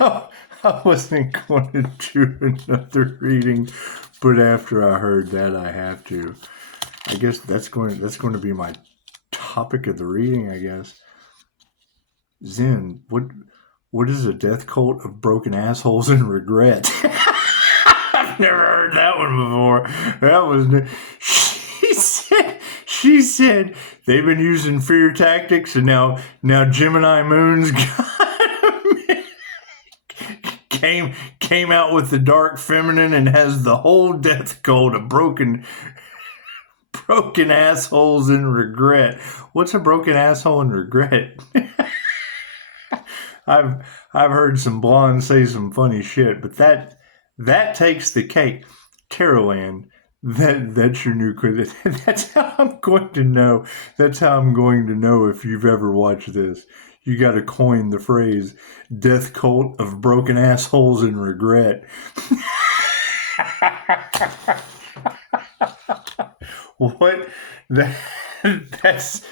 I wasn't going to do another reading, but after I heard that, I have to. I guess that's going to be my topic of the reading, I guess. Zen, what is a death cult of broken assholes and regret? I've never heard that one before. That was she said they've been using fear tactics, and now Gemini Moon's came out with the dark feminine and has the whole death cult of broken assholes and regret. What's a broken asshole and regret? I've heard some blondes say some funny shit, but that takes the cake. Tarotland, that's your new quiz. That's how I'm going to know. That's how I'm going to know if you've ever watched this. You got to coin the phrase "death cult of broken assholes and regret." What? That's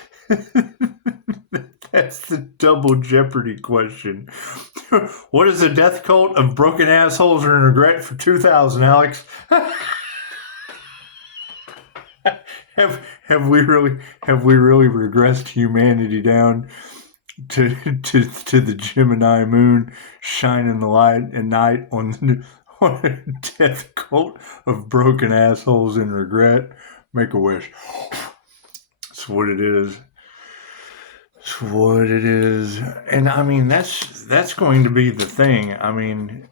that's the double jeopardy question. What is a death cult of broken assholes and regret for 2000, Alex? Have we really regressed humanity down to the Gemini moon shining the light at night on a death cult of broken assholes and regret? Make a wish. That's what it is. It's what it is. And I mean, that's going to be the thing. I mean,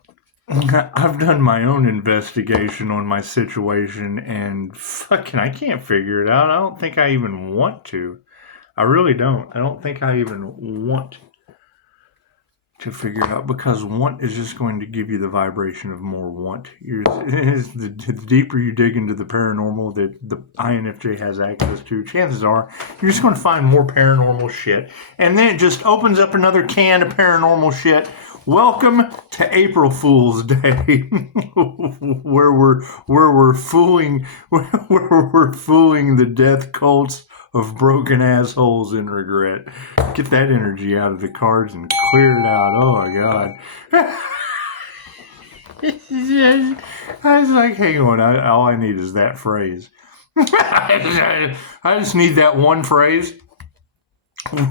I've done my own investigation on my situation, and fucking I can't figure it out. I don't think I even want to. I really don't. I don't think I even want to figure it out, because want is just going to give you the vibration of more want. The deeper you dig into the paranormal that the INFJ has access to, chances are you're just going to find more paranormal shit, and then it just opens up another can of paranormal shit. Welcome to April Fool's Day, where we're fooling the death cults of broken assholes and regret. Get that energy out of the cards and clear it out. Oh my God. I was like, hang on, all I need is that phrase. I just need that one phrase.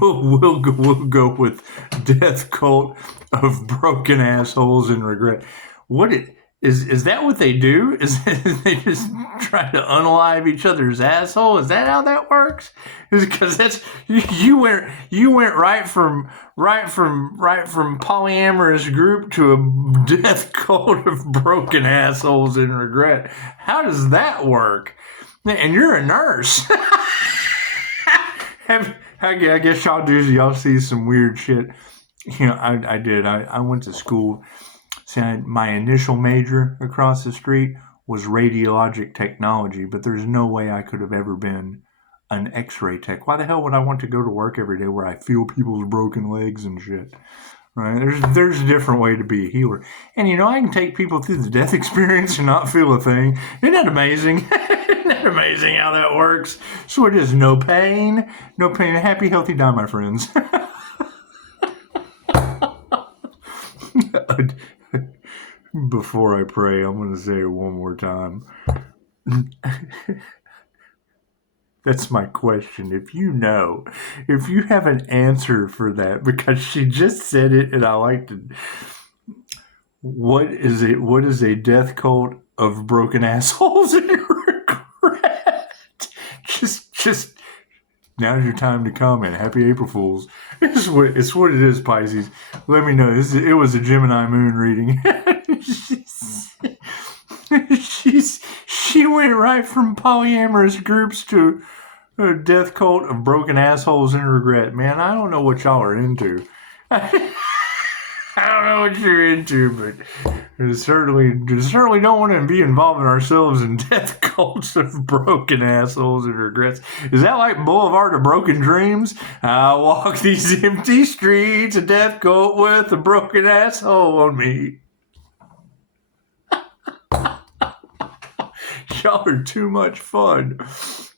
We'll go with death cult of broken assholes and regret. Is that what they do? Is they just try to unalive each other's asshole? Is that how that works? Because that's you went right from polyamorous group to a death cult of broken assholes and regret. How does that work? And you're a nurse. I guess y'all see some weird shit. You know, I did. I went to school. See, my initial major across the street was radiologic technology, but there's no way I could have ever been an x-ray tech. Why the hell would I want to go to work every day where I feel people's broken legs and shit? Right? There's a different way to be a healer. And you know, I can take people through the death experience and not feel a thing. Isn't that amazing? Isn't that amazing how that works? So it is no pain. Happy, healthy, die, my friends. Before I pray, I'm going to say it one more time. That's my question. If you have an answer for that, because she just said it and I liked it. What is it? What is a death cult of broken assholes and regret? Just now's your time to comment. Happy April Fools. It's what it is, Pisces. Let me know. It was a Gemini moon reading. She went right from polyamorous groups to a death cult of broken assholes and regret. Man, I don't know what y'all are into. I don't know what you're into, but we certainly don't want to be involving ourselves in death cults of broken assholes and regrets. Is that like Boulevard of Broken Dreams? I walk these empty streets, a death cult with a broken asshole on me. Y'all are too much fun.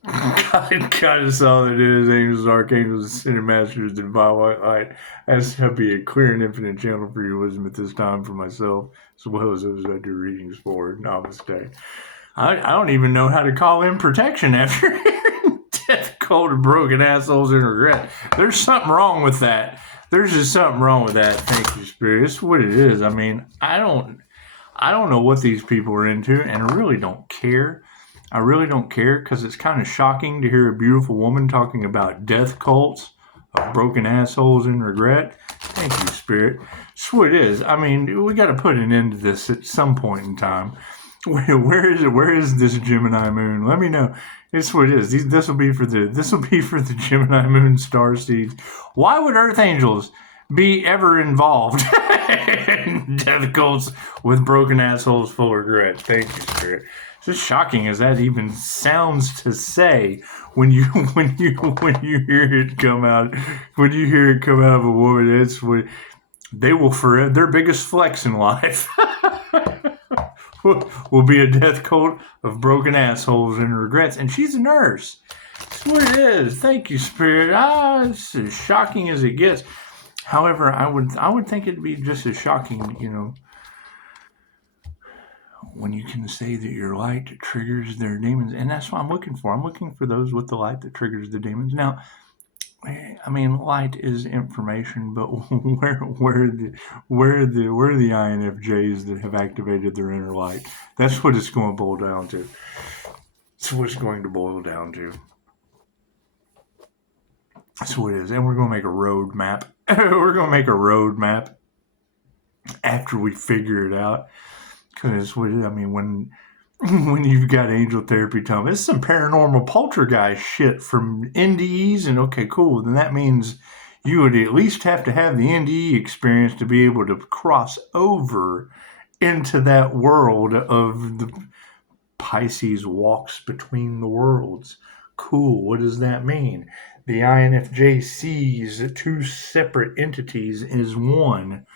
God is all that is. Angels, archangels, ascended masters, divine white light. As shall be a clear and infinite channel for your wisdom at this time for myself, as well as those I do readings for. Namaste. I don't even know how to call in protection after death, cold, and broken assholes and regret. There's something wrong with that. There's just something wrong with that. Thank you, Spirit. It's what it is. I mean, I don't know what these people are into, and I really don't care. I really don't care because it's kind of shocking to hear a beautiful woman talking about death cults of broken assholes and regret. Thank you, Spirit. That's what it is. I mean, we got to put an end to this at some point in time. Where is it? Where is this Gemini moon? Let me know. It's what it is. This will be for the Gemini moon star seeds. Why would Earth angels be ever involved in death cults with broken assholes full of regret? Thank you, Spirit. It's just shocking as that even sounds to say when you hear it come out of a woman. It's what they will forever. Their biggest flex in life will be a death cult of broken assholes and regrets. And she's a nurse. That's what it is. Thank you, Spirit. It's as shocking as it gets. However, I would think it'd be just as shocking, when you can say that your light triggers their demons. And that's what I'm looking for. I'm looking for those with the light that triggers the demons. Now, I mean, light is information, but where are the INFJs that have activated their inner light? That's what it's going to boil down to. That's what it's going to boil down to. That's what it is. And we're going to make a road map. We're going to make a road map after we figure it out. Because I mean, when you've got angel therapy telling me, it's some paranormal poltergeist shit from NDEs, and okay, cool. Then that means you would at least have to have the NDE experience to be able to cross over into that world of the Pisces walks between the worlds. Cool. What does that mean? The INFJ sees two separate entities as one.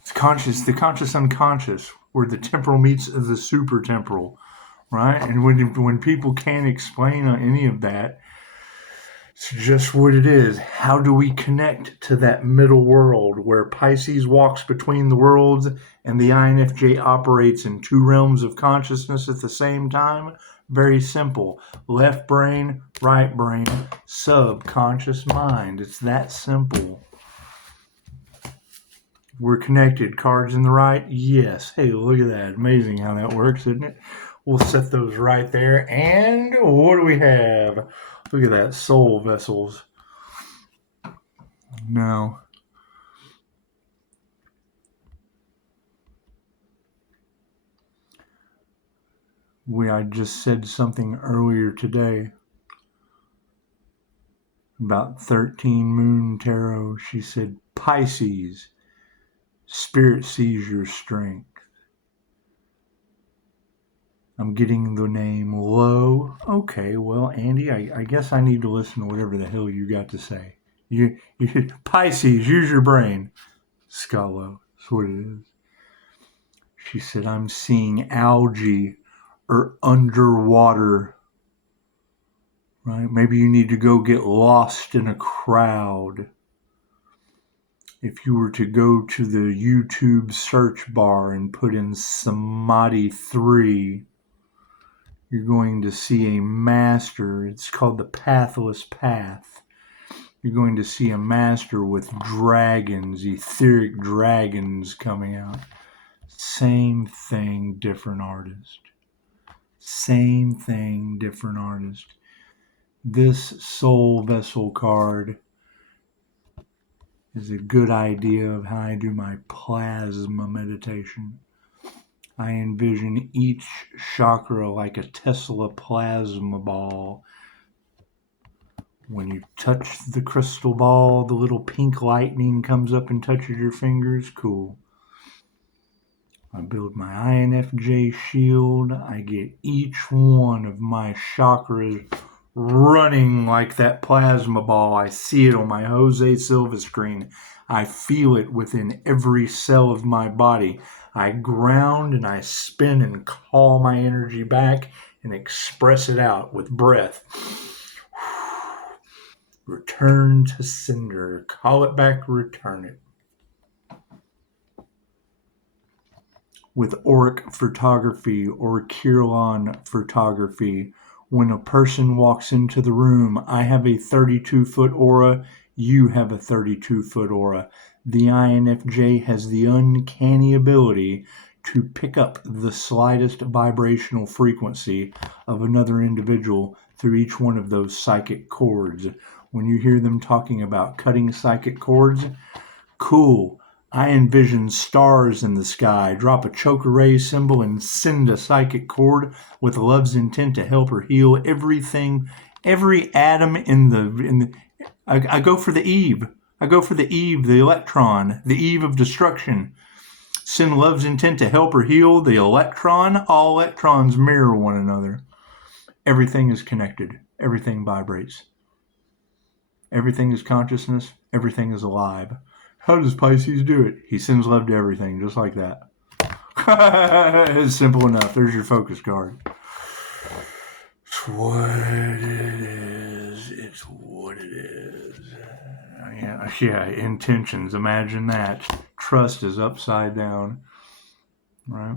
It's conscious, the conscious unconscious, where the temporal meets the super temporal, right? And when people can't explain any of that, it's just what it is. How do we connect to that middle world where Pisces walks between the worlds and the INFJ operates in two realms of consciousness at the same time? Very simple. Left brain, right brain, subconscious mind. It's that simple. We're connected. Cards in the right? Yes. Hey, look at that. Amazing how that works, isn't it? We'll set those right there. And what do we have? Look at that. Soul vessels. Now, I just said something earlier today about 13 Moon Tarot. She said, Pisces. Spirit sees your strength. I'm getting the name Lowe. Okay, well, Andy, I guess I need to listen to whatever the hell you got to say. You Pisces, use your brain. Scott Lowe, that's what it is. She said, I'm seeing algae or underwater. Right? Maybe you need to go get lost in a crowd. If you were to go to the YouTube search bar and put in Samadhi 3, you're going to see a master. It's called the Pathless Path. You're going to see a master with dragons, etheric dragons coming out. Same thing, different artist. Same thing, different artist. This soul vessel card is a good idea of how I do my plasma meditation. I envision each chakra like a Tesla plasma ball. When you touch the crystal ball, the little pink lightning comes up and touches your fingers. Cool. I build my INFJ shield. I get each one of my chakras running like that plasma ball. I see it on my Jose Silva screen. I feel it within every cell of my body. I ground and I spin and call my energy back and express it out with breath. Return to sender. Call it back, return it. With auric photography or Kirlian photography, when a person walks into the room, I have a 32-foot aura, you have a 32-foot aura. The INFJ has the uncanny ability to pick up the slightest vibrational frequency of another individual through each one of those psychic cords. When you hear them talking about cutting psychic cords, cool. I envision stars in the sky, drop a choke array symbol, and send a psychic cord with love's intent to help her heal everything, every atom in the. I go for the Eve. I go for the Eve, the electron, the Eve of destruction. Send love's intent to help her heal the electron. All electrons mirror one another. Everything is connected. Everything vibrates. Everything is consciousness. Everything is alive. How does Pisces do it? He sends love to everything, just like that. It's simple enough. There's your focus card. It's what it is. It's what it is. Yeah, intentions. Imagine that. Trust is upside down. Right?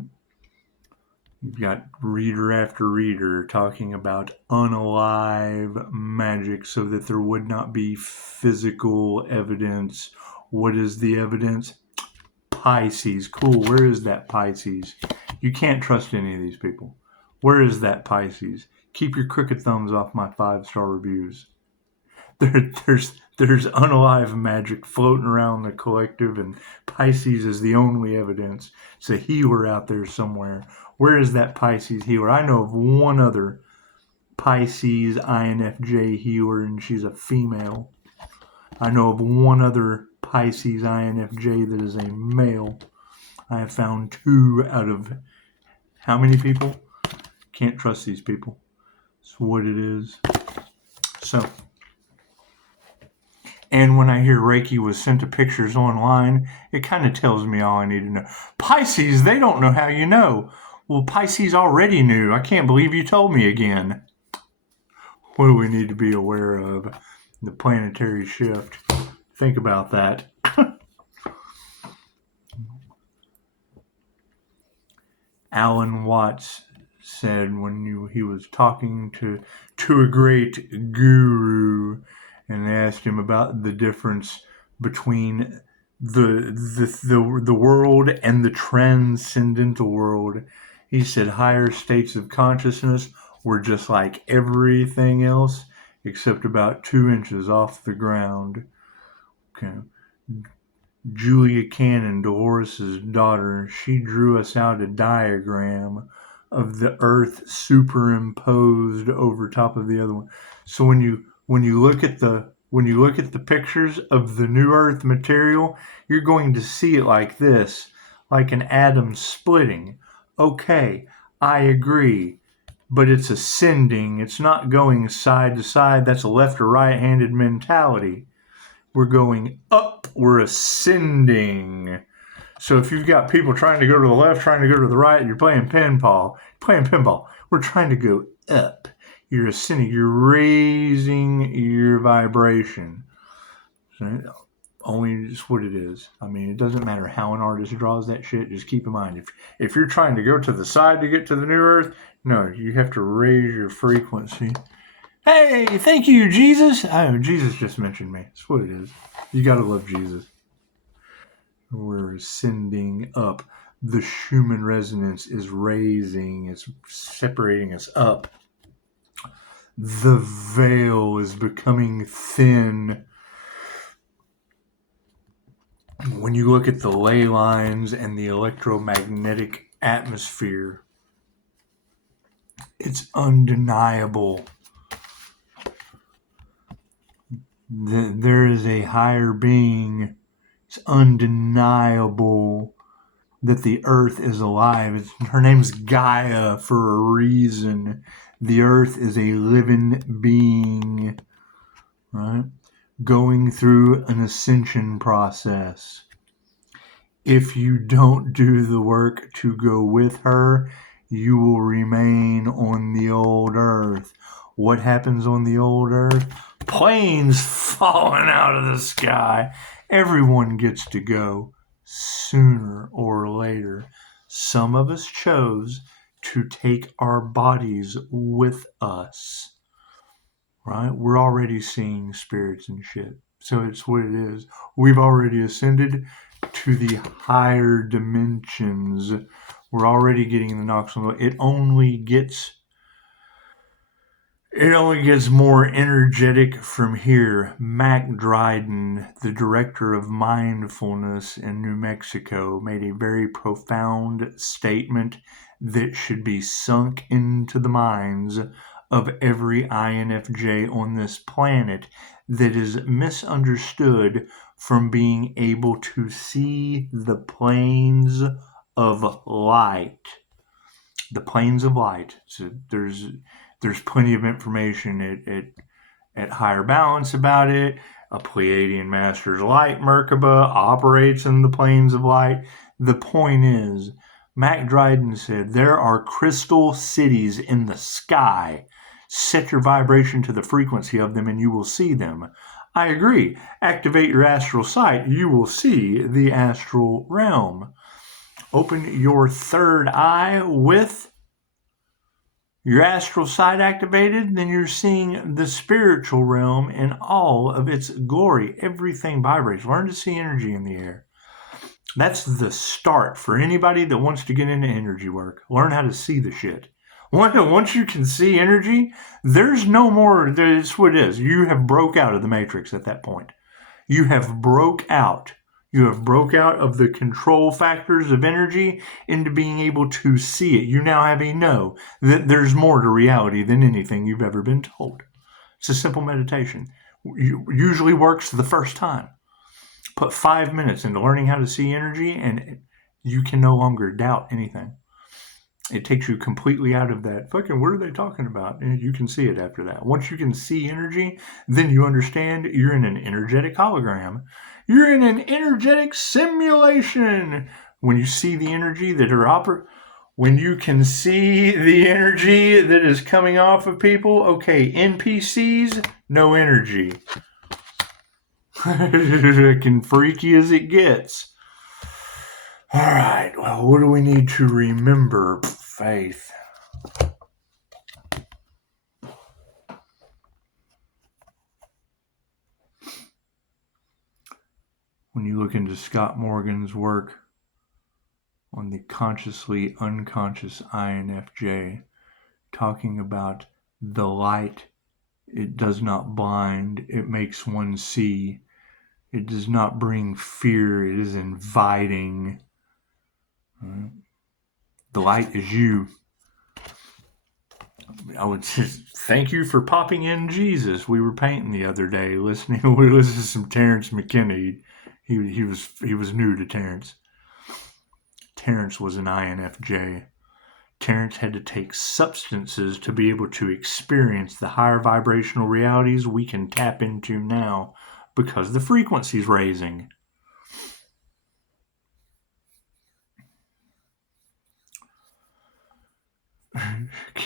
You've got reader after reader talking about unalive magic so that there would not be physical evidence. What is the evidence? Pisces. Cool. Where is that Pisces? You can't trust any of these people. Where is that Pisces? Keep your crooked thumbs off my 5-star reviews. There's unalive magic floating around the collective, and Pisces is the only evidence. It's a healer out there somewhere. Where is that Pisces healer? I know of one other Pisces INFJ healer, and she's a female. I know of one other Pisces INFJ that is a male. I have found 2 out of how many people? Can't trust these people. It's what it is. So, and when I hear Reiki was sent to pictures online, it kind of tells me all I need to know. Pisces, they don't know how you know. Well, Pisces already knew. I can't believe you told me again. What do we need to be aware of? The planetary shift. Think about that. Alan Watts said when he was talking to a great guru, and they asked him about the difference between the world and the transcendental world. He said higher states of consciousness were just like everything else, except about 2 inches off the ground. Okay. Julia Cannon, Dolores' daughter, she drew us out a diagram of the Earth superimposed over top of the other one. So when you look at the pictures of the new Earth material, you're going to see it like this, like an atom splitting. Okay, I agree, but it's ascending. It's not going side to side. That's a left or right-handed mentality. We're going up. We're ascending. So if you've got people trying to go to the left, trying to go to the right, you're playing pinball. We're trying to go up. You're ascending. You're raising your vibration. So only just what it is. I mean, it doesn't matter how an artist draws that shit. Just keep in mind, if you're trying to go to the side to get to the new Earth, no, you have to raise your frequency. Hey, thank you, Jesus. Oh, Jesus just mentioned me. That's what it is. You gotta love Jesus. We're ascending up. The Schumann resonance is raising. It's separating us up. The veil is becoming thin. When you look at the ley lines and the electromagnetic atmosphere, it's undeniable. There is a higher being. It's undeniable that the earth is alive. Her name's Gaia for a reason. The earth is a living being, right? Going through an ascension process. If you don't do the work to go with her, you will remain on the old earth. What happens on the old earth? Planes falling out of the sky. Everyone gets to go sooner or later. Some of us chose to take our bodies with us. Right? We're already seeing spirits and shit. So it's what it is. We've already ascended to the higher dimensions. We're already getting the knocks on the... It only gets more energetic from here. Mac Dryden, the director of mindfulness in New Mexico, made a very profound statement that should be sunk into the minds of every INFJ on this planet that is misunderstood from being able to see the planes of light. The planes of light. So there's plenty of information at Higher Balance about it. A Pleiadian Master's Light Merkaba operates in the planes of light. The point is, Mac Dryden said, there are crystal cities in the sky. Set your vibration to the frequency of them and you will see them. I agree. Activate your astral sight. You will see the astral realm. Open your third eye with your astral sight activated, then you're seeing the spiritual realm in all of its glory. Everything vibrates. Learn to see energy in the air. That's the start for anybody that wants to get into energy work. Learn how to see the shit. Once you can see energy, there's no more. That's what it is. You have broke out of the matrix at that point. You have broke out. You have broke out of the control factors of energy into being able to see it. You now have a know that there's more to reality than anything you've ever been told. It's a simple meditation. Usually works the first time. Put 5 minutes into learning how to see energy and you can no longer doubt anything. It takes you completely out of that, fucking, what are they talking about? And you can see it after that. Once you can see energy, then you understand you're in an energetic hologram. You're in an energetic simulation. When you see the energy that are when you can see the energy that is coming off of people, okay, NPCs, no energy. Fucking freaky as it gets. All right, well, what do we need to remember? Faith. When you look into Scott Morgan's work on the consciously unconscious INFJ, talking about the light, it does not blind, it makes one see. It does not bring fear, it is inviting. The light is you. I would just thank you for popping in, Jesus. We were painting the other day, listening. We listened to some Terrence McKenna. He was new to Terrence. Terrence was an INFJ. Terrence had to take substances to be able to experience the higher vibrational realities we can tap into now because the frequency's raising.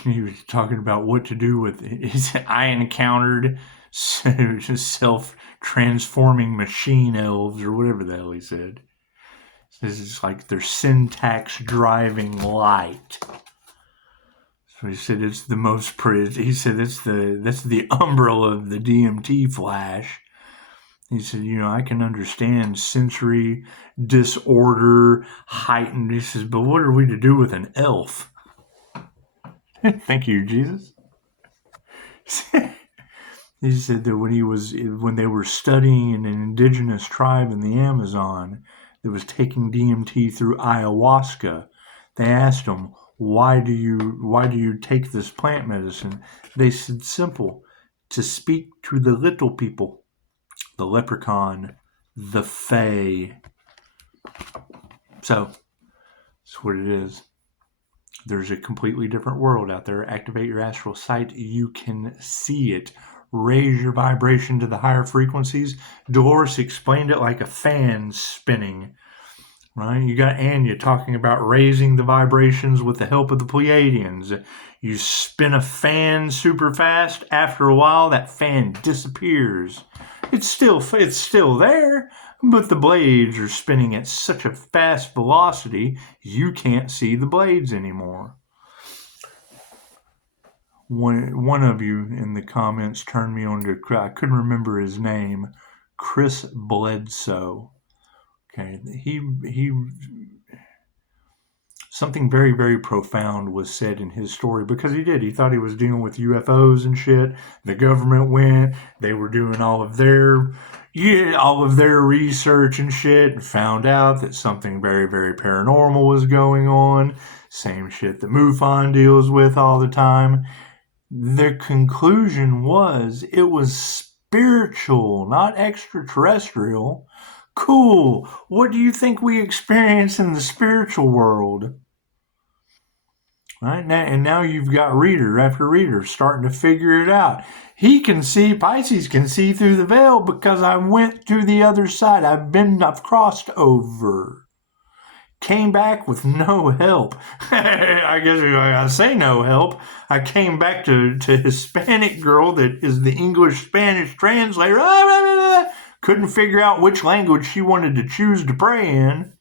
He was talking about what to do with it. I encountered self-transforming machine elves or whatever the hell he said. This is like their syntax driving light. So he said it's the most. He said that's the umbrella of the DMT flash. He said, I can understand sensory disorder, heightened. He says, but what are we to do with an elf? Thank you, Jesus. He said that when they were studying an indigenous tribe in the Amazon that was taking DMT through ayahuasca, they asked them, why do you take this plant medicine? They said, simple, to speak to the little people, the leprechaun, the fae. So that's what it is. There's a completely different world out there. Activate your astral sight. You can see it. Raise your vibration to the higher frequencies. Dolores explained it like a fan spinning. Right? You got Anya talking about raising the vibrations with the help of the Pleiadians. You spin a fan super fast. After a while, that fan disappears. It's still there, but the blades are spinning at such a fast velocity you can't see the blades anymore. One of you in the comments turned me on to, I couldn't remember his name, Chris Bledsoe. Okay, he something very, very profound was said in his story because he thought he was dealing with UFOs and shit. The government went, they were doing all of their research and shit, and found out that something very, very paranormal was going on. Same shit that MUFON deals with all the time. The conclusion was it was spiritual, not extraterrestrial. Cool. What do you think we experience in the spiritual world? Right? And now you've got reader after reader starting to figure it out. Pisces can see through the veil because I went to the other side. I've crossed over. Came back with no help. I guess I say no help. I came back to Hispanic girl that is the English Spanish translator. Couldn't figure out which language she wanted to choose to pray in.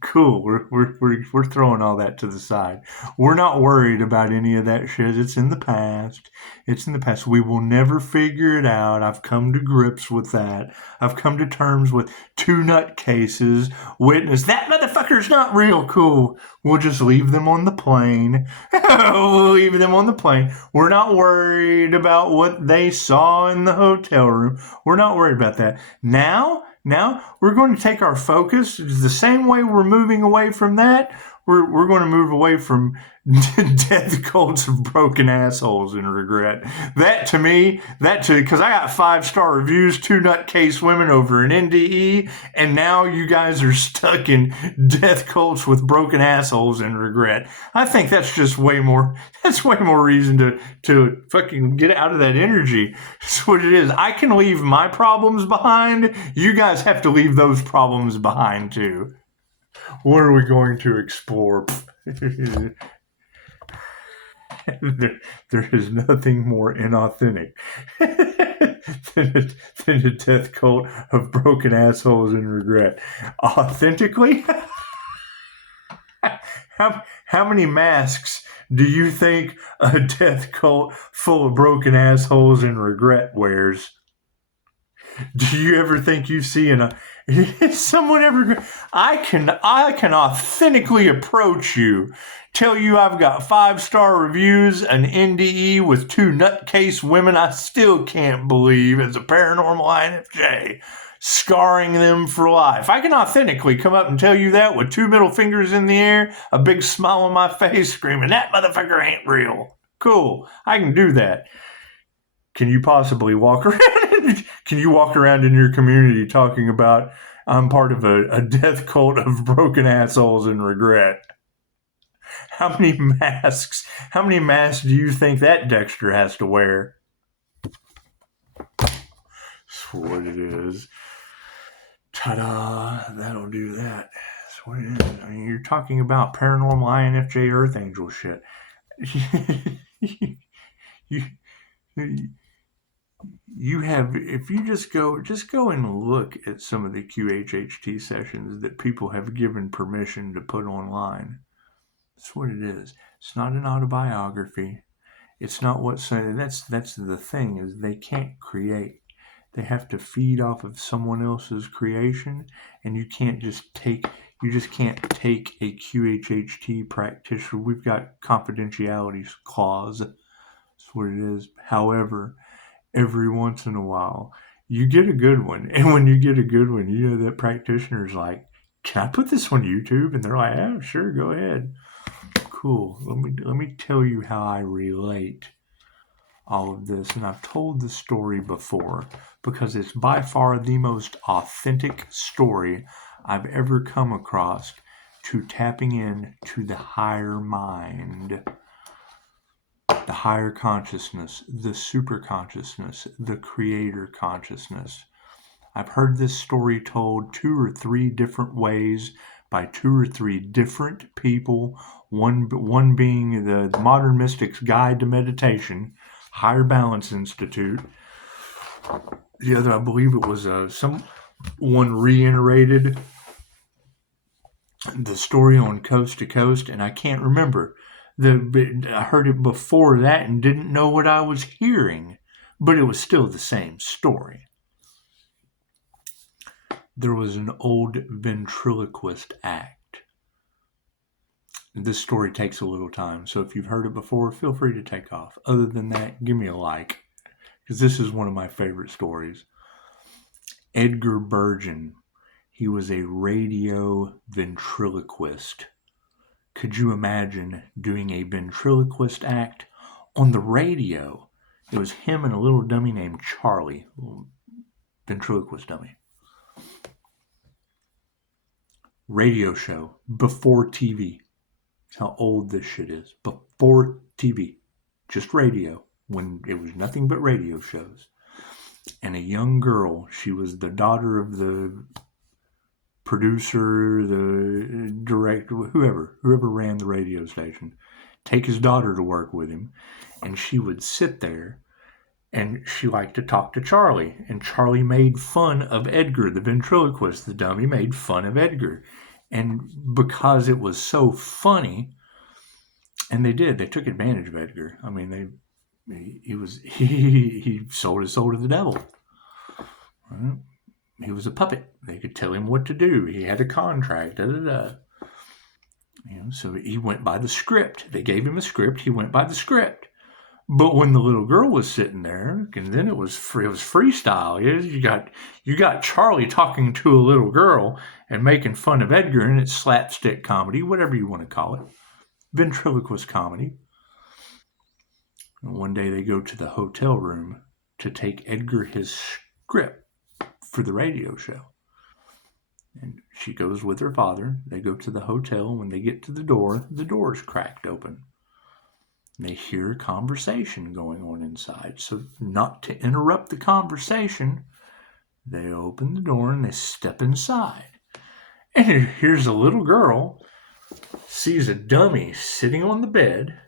Cool. We're throwing all that to the side. We're not worried about any of that shit. It's in the past. It's in the past. We will never figure it out. I've come to grips with that. I've come to terms with two nutcases. Witness that motherfucker's not real. Cool. We'll just leave them on the plane. We'll leave them on the plane. We're not worried about what they saw in the hotel room. We're not worried about that. Now we're going to take our focus the same way we're moving away from that. We're going to move away from death cults of broken assholes and regret. Because I got 5-star reviews, 2 nutcase women over an NDE, and now you guys are stuck in death cults with broken assholes and regret. I think that's just way more reason to fucking get out of that energy. That's what it is. I can leave my problems behind. You guys have to leave those problems behind too. What are we going to explore? there is nothing more inauthentic than a death cult of broken assholes and regret. Authentically? How many masks do you think a death cult full of broken assholes and regret wears? Do you ever think you see someone ever? I can authentically approach you, tell you I've got 5-star reviews, an NDE with 2 nutcase women I still can't believe as a paranormal INFJ, scarring them for life. I can authentically come up and tell you that with 2 middle fingers in the air, a big smile on my face, screaming, "That motherfucker ain't real." Cool. I can do that. Can you possibly walk around? Can you walk around in your community talking about I'm part of a death cult of broken assholes and regret? How many masks do you think that Dexter has to wear? That's what it is. Ta-da! That'll do that. That's what it is. I mean, you're talking about paranormal INFJ Earth Angel shit. You have, if you just go and look at some of the QHHT sessions that people have given permission to put online. That's what it is. It's not an autobiography. It's not that's the thing, is they can't create. They have to feed off of someone else's creation, and you just can't take a QHHT practitioner. We've got confidentiality clause. That's what it is. However, every once in a while, you get a good one. And when you get a good one, you know that practitioner's like, "Can I put this on YouTube?" And they're like, "Oh, sure, go ahead." Cool. Let me tell you how I relate all of this. And I've told the story before because it's by far the most authentic story I've ever come across to tapping in to the higher mind. The higher consciousness, the super consciousness, the creator consciousness. I've heard this story told 2 or 3 different ways by 2 or 3 different people. One being the Modern Mystic's Guide to Meditation, Higher Balance Institute. The other, I believe it was someone reiterated the story on Coast to Coast, and I can't remember. I heard it before that and didn't know what I was hearing, but it was still the same story. There was an old ventriloquist act. This story takes a little time, so if you've heard it before, feel free to take off. Other than that, give me a like, because this is one of my favorite stories. Edgar Burgeon, he was a radio ventriloquist. Could you imagine doing a ventriloquist act on the radio? It was him and a little dummy named Charlie, ventriloquist dummy. Radio show before TV. That's how old this shit is. Before TV. Just radio. When it was nothing but radio shows. And a young girl, she was the daughter of the producer, the director, whoever ran the radio station, take his daughter to work with him. And she would sit there and she liked to talk to Charlie. And Charlie made fun of Edgar, the ventriloquist. The dummy made fun of Edgar. And because it was so funny, and they took advantage of Edgar. I mean, he sold his soul to the devil. Right? He was a puppet. They could tell him what to do. He had a contract. So he went by the script. They gave him a script. He went by the script. But when the little girl was sitting there, and then it was freestyle. You got Charlie talking to a little girl and making fun of Edgar, and it's slapstick comedy, whatever you want to call it, ventriloquist comedy. And one day they go to the hotel room to take Edgar his script for the radio show. And she goes with her father. They go to the hotel. When they get to the door is cracked open. And they hear a conversation going on inside. So not to interrupt the conversation, they open the door and they step inside. And here's a little girl, sees a dummy sitting on the bed,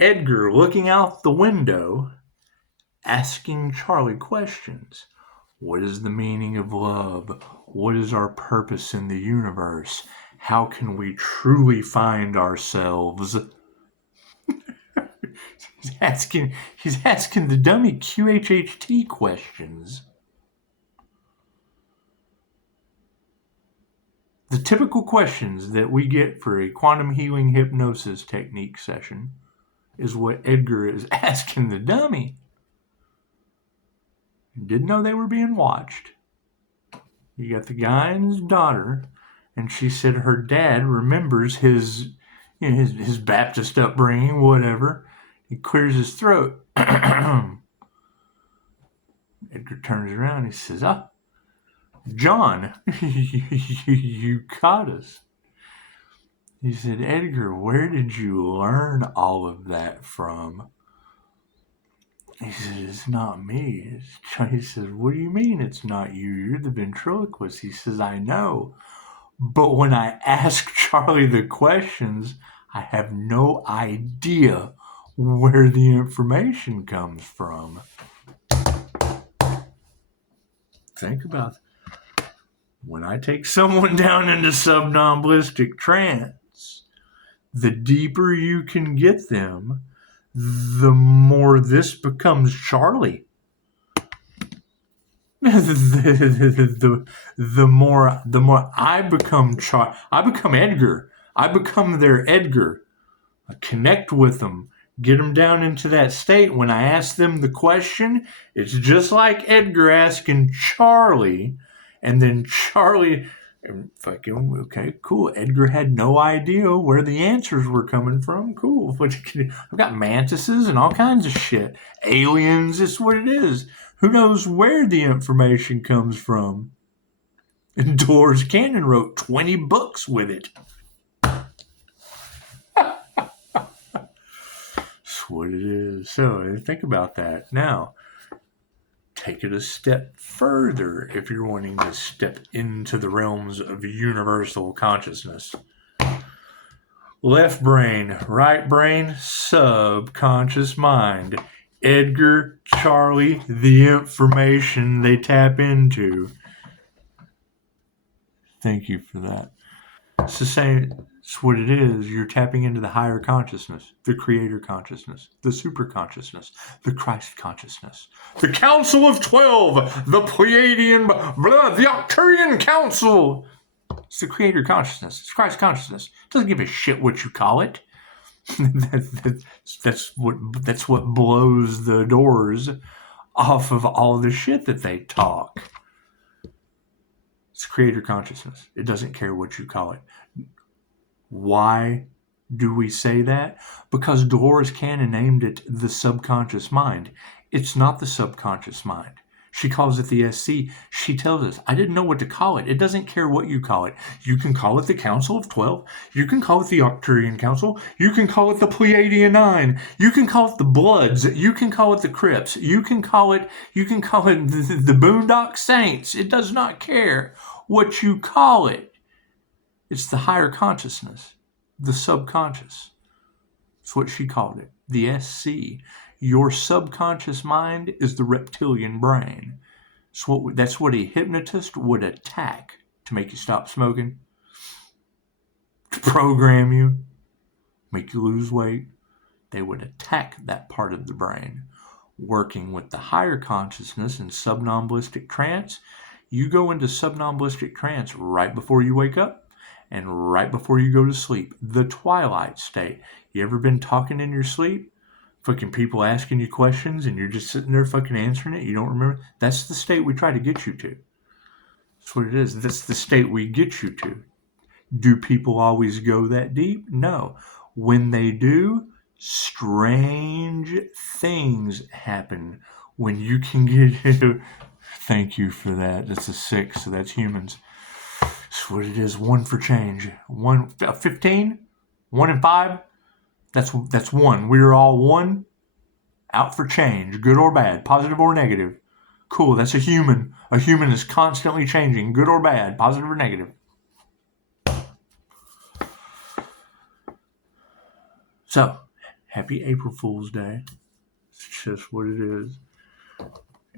Edgar looking out the window, asking Charlie questions. What is the meaning of love? What is our purpose in the universe? How can we truly find ourselves? He's asking the dummy QHHT questions. The typical questions that we get for a quantum healing hypnosis technique session is what Edgar is asking the dummy. Didn't know they were being watched. You got the guy and his daughter, and she said her dad remembers his Baptist upbringing, whatever. He clears his throat. Edgar turns around and he says, John, you caught us. He said, Edgar, where did you learn all of that from? He said, it's not me. He says, what do you mean it's not you? You're the ventriloquist. He says, I know. But when I ask Charlie the questions, I have no idea where the information comes from. Think about it. When I take someone down into subnomballistic trance, the deeper you can get them, the more this becomes Charlie. the more I become I become Edgar. I become their Edgar. I connect with them, get them down into that state. When I ask them the question, it's just like Edgar asking Charlie, and then Charlie. Fucking okay, cool. Edgar had no idea where the answers were coming from. Cool. I've got mantises and all kinds of shit. Aliens, it's what it is. Who knows where the information comes from? And Dolores Cannon wrote 20 books with it. That's what it is. So think about that. Now, take it a step further if you're wanting to step into the realms of universal consciousness. Left brain, right brain, subconscious mind. Edgar, Charlie, the information they tap into. Thank you for that. It's the same. It's what it is. You're tapping into the higher consciousness, the creator consciousness, the super consciousness, the Christ consciousness, the Council of 12, the Pleiadian, the Arcturian Council. It's the creator consciousness. It's Christ consciousness. It doesn't give a shit what you call it. That's what blows the doors off of all the shit that they talk. It's creator consciousness. It doesn't care what you call it. Why do we say that? Because Dolores Cannon named it the subconscious mind. It's not the subconscious mind. She calls it the SC. She tells us, I didn't know what to call it. It doesn't care what you call it. You can call it the Council of 12. You can call it the Arcturian Council. You can call it the Pleiadian 9. You can call it the Bloods. You can call it the Crips. You can call it the Boondock Saints. It does not care what you call it. It's the higher consciousness, the subconscious. That's what she called it, the SC. Your subconscious mind is the reptilian brain. That's what a hypnotist would attack to make you stop smoking, to program you, make you lose weight. They would attack that part of the brain. Working with the higher consciousness in somnambulistic trance, you go into somnambulistic trance right before you wake up and right before you go to sleep. The twilight state. You ever been talking in your sleep? Fucking people asking you questions and you're just sitting there fucking answering it. You don't remember. That's the state we try to get you to. That's what it is. That's the state we get you to. Do people always go that deep? No. When they do, strange things happen. When you can get... Thank you for that. That's a 6, so that's humans. That's what it is. 1 for change. 15? 1 and 5? That's 1. We're all 1 out for change, good or bad, positive or negative. Cool, that's a human. A human is constantly changing, good or bad, positive or negative. So, happy April Fool's Day. It's just what it is.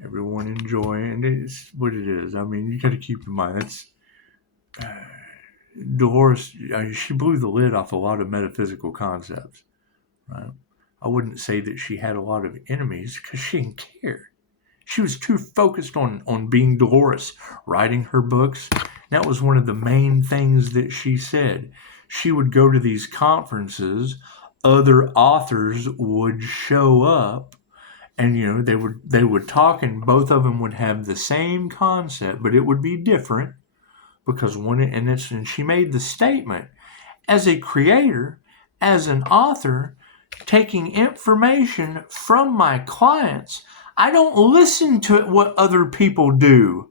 Everyone enjoy, and it's what it is. I mean, you got to keep in mind, that's... Dolores, she blew the lid off a lot of metaphysical concepts, right? I wouldn't say that she had a lot of enemies because she didn't care. She was too focused on being Dolores, writing her books. That was one of the main things that she said. She would go to these conferences, other authors would show up, and they would talk, and both of them would have the same concept, but it would be different. Because and she made the statement, as a creator, as an author, taking information from my clients, I don't listen to what other people do.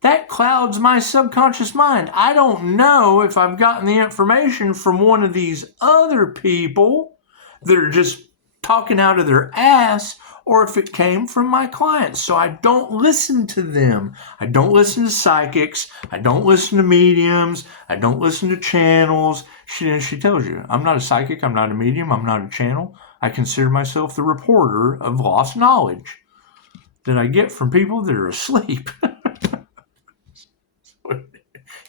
That clouds my subconscious mind. I don't know if I've gotten the information from one of these other people that are just talking out of their ass, or if it came from my clients. So I don't listen to them. I don't listen to psychics. I don't listen to mediums. I don't listen to channels. She tells you, I'm not a psychic. I'm not a medium. I'm not a channel. I consider myself the reporter of lost knowledge that I get from people that are asleep.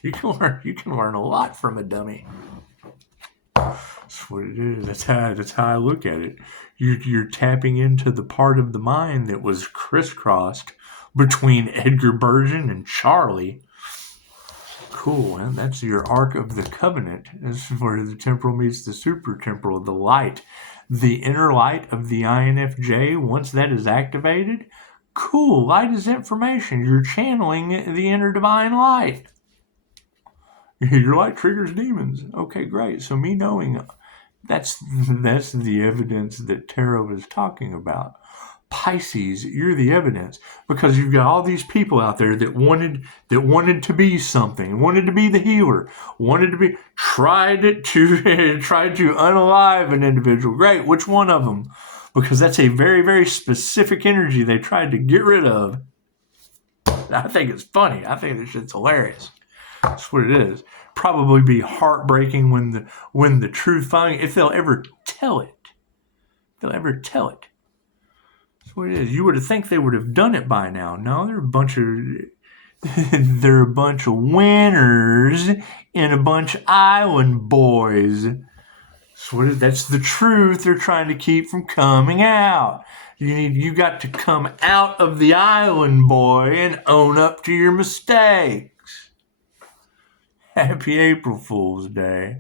You can learn a lot from a dummy. That's what it is. That's how I look at it. You're tapping into the part of the mind that was crisscrossed between Edgar Bergen and Charlie. Cool, man. That's your Ark of the Covenant. That's where the temporal meets the super temporal, the light. The inner light of the INFJ, once that is activated, cool. Light is information. You're channeling the inner divine light. Your light triggers demons. Okay, great. So me knowing that's the evidence that tarot is talking about. Pisces, you're the evidence, because you've got all these people out there that wanted to be something, wanted to be the healer, tried to unalive an individual. Great, which one of them? Because that's a very, very specific energy they tried to get rid of. I think it's funny. I think this shit's hilarious. That's what it is. Probably be heartbreaking when the truth finally, if they'll ever tell it. That's what it is. You would have think they would have done it by now. No, they're a bunch of winners and a bunch of island boys. That's the truth they're trying to keep from coming out. You got to come out of the island, boy, and own up to your mistakes. Happy April Fool's Day.